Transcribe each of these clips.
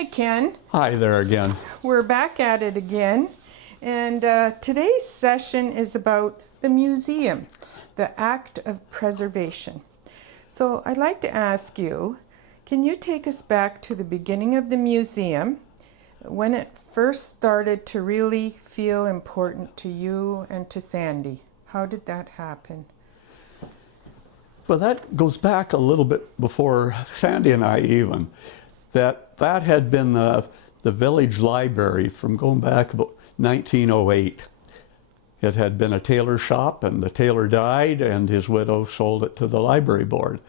Hi, Ken. Hi there again. We're back at it again. And today's session is about the museum, the act of preservation. So I'd like to ask you, can you take us back to the beginning of the museum, when it first started to really feel important to you and to Sandy? How did that happen? Well, that goes back a little bit before Sandy and I even. That had been the village library from going back about 1908. It had been a tailor shop, and the tailor died, and his widow sold it to the library board.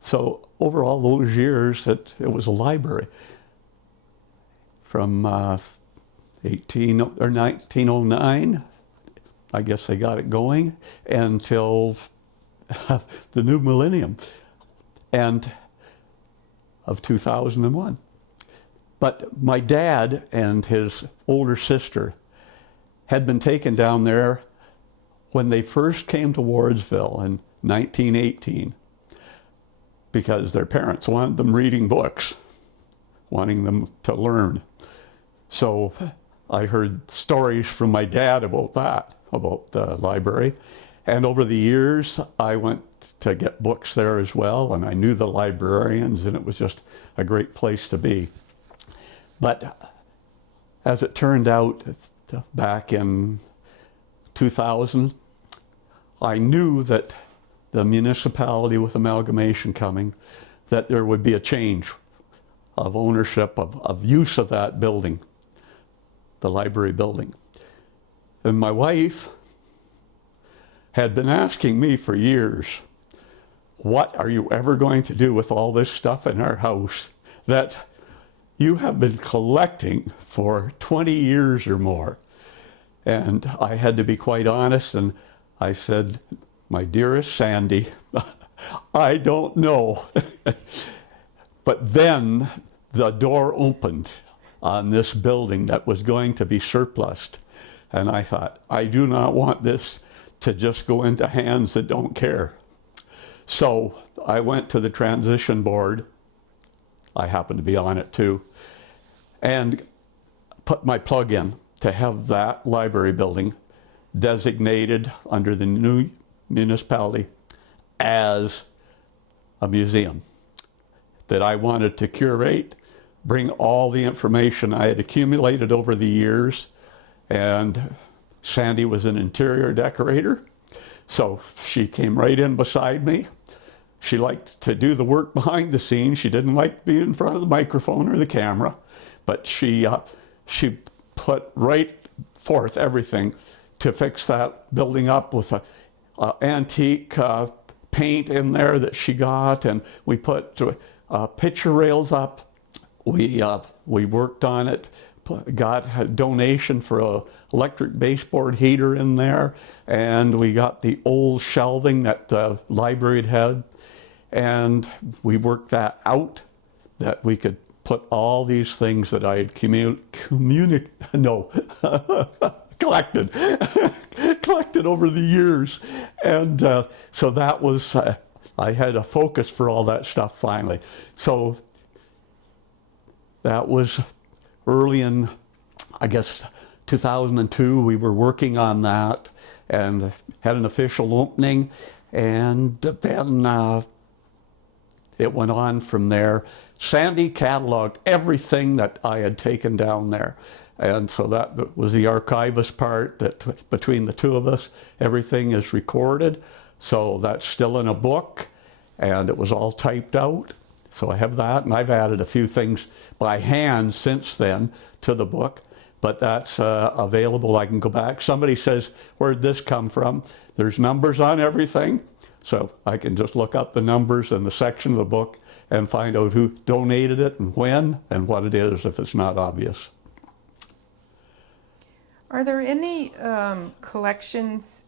So over all those years, it was a library. From 1909, I guess they got it going, until the new millennium, and of 2001. But my dad and his older sister had been taken down there when they first came to Wardsville in 1918 because their parents wanted them reading books, wanting them to learn. So I heard stories from my dad about that, about the library. And over the years, I went to get books there as well, and I knew the librarians, and it was just a great place to be. But as it turned out, back in 2000, I knew that the municipality, with amalgamation coming, that there would be a change of ownership, of use of that building, the library building. And my wife had been asking me for years, what are you ever going to do with all this stuff in our house that you have been collecting for 20 years or more? And I had to be quite honest, and I said, my dearest Sandy, I don't know. But then the door opened on this building that was going to be surplused. And I thought, I do not want this to just go into hands that don't care. So I went to the transition board, I happened to be on it too, and put my plug in to have that library building designated under the new municipality as a museum that I wanted to curate, bring all the information I had accumulated over the years. And Sandy was an interior decorator, so she came right in beside me. She liked to do the work behind the scenes. She didn't like to be in front of the microphone or the camera, but she put right forth everything to fix that building up with a antique paint in there that she got, and we put picture rails up. We worked on it. Got a donation for an electric baseboard heater in there, and we got the old shelving that the library had, and we worked that out, that we could put all these things that I had collected over the years. And so that was, I had a focus for all that stuff finally. So that was early in, I guess, 2002, we were working on that and had an official opening, and then it went on from there. Sandy cataloged everything that I had taken down there, and so that was the archivist part, that between the two of us, everything is recorded. So that's still in a book, and it was all typed out. So I have that, and I've added a few things by hand since then to the book, but that's available. I can go back. Somebody says, where'd this come from? There's numbers on everything, so I can just look up the numbers in the section of the book and find out who donated it and when and what it is if it's not obvious. Are there any collections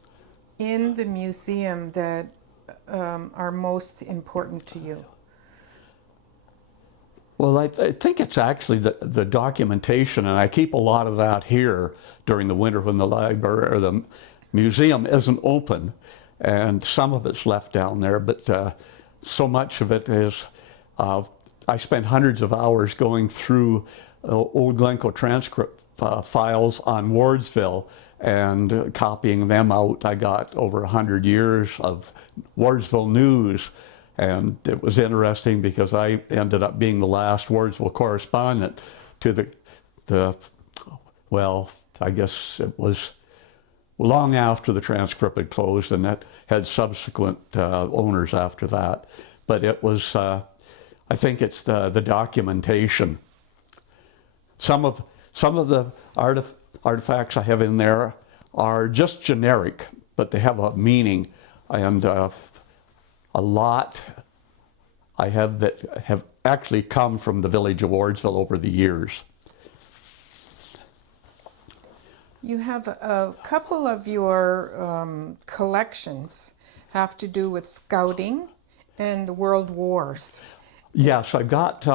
in the museum that are most important to you? Well, I think it's actually the documentation, and I keep a lot of that here during the winter when the library or the museum isn't open, and some of it's left down there, but so much of it is, I spent hundreds of hours going through old Glencoe transcript files on Wardsville and copying them out. I got over 100 years of Wardsville news, and it was interesting because I ended up being the last Wardsville correspondent to well, I guess it was long after the transcript had closed, and that had subsequent owners after that. But it was, I think it's the documentation. Some of the artifacts I have in there are just generic, but they have a meaning, and a lot I have that have actually come from the village of Wardsville over the years. You have a couple of your collections have to do with scouting and the World Wars. Yes, I got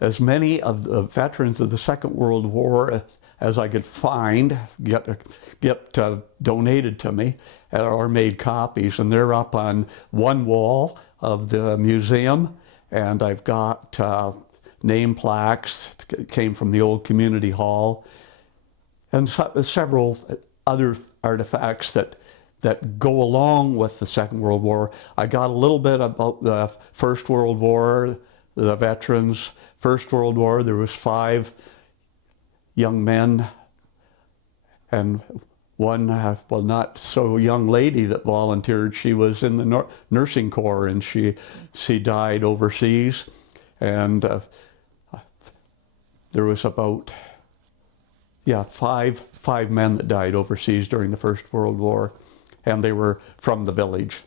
as many of the veterans of the Second World War as I could find, get donated to me, or made copies, and they're up on one wall of the museum, and I've got name plaques, came from the old community hall, and several other artifacts that go along with the Second World War. I got a little bit about the First World War, the veterans. First World War, there was 5 young men and one, well, not so young lady that volunteered. She was in the nursing corps, and she died overseas. And there was about, five men that died overseas during the First World War, and they were from the village.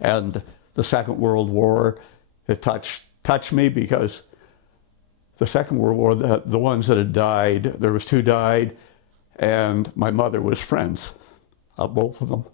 And the Second World War, it touched me because the Second World War, the ones that had died, there was 2 died, and my mother was friends of both of them.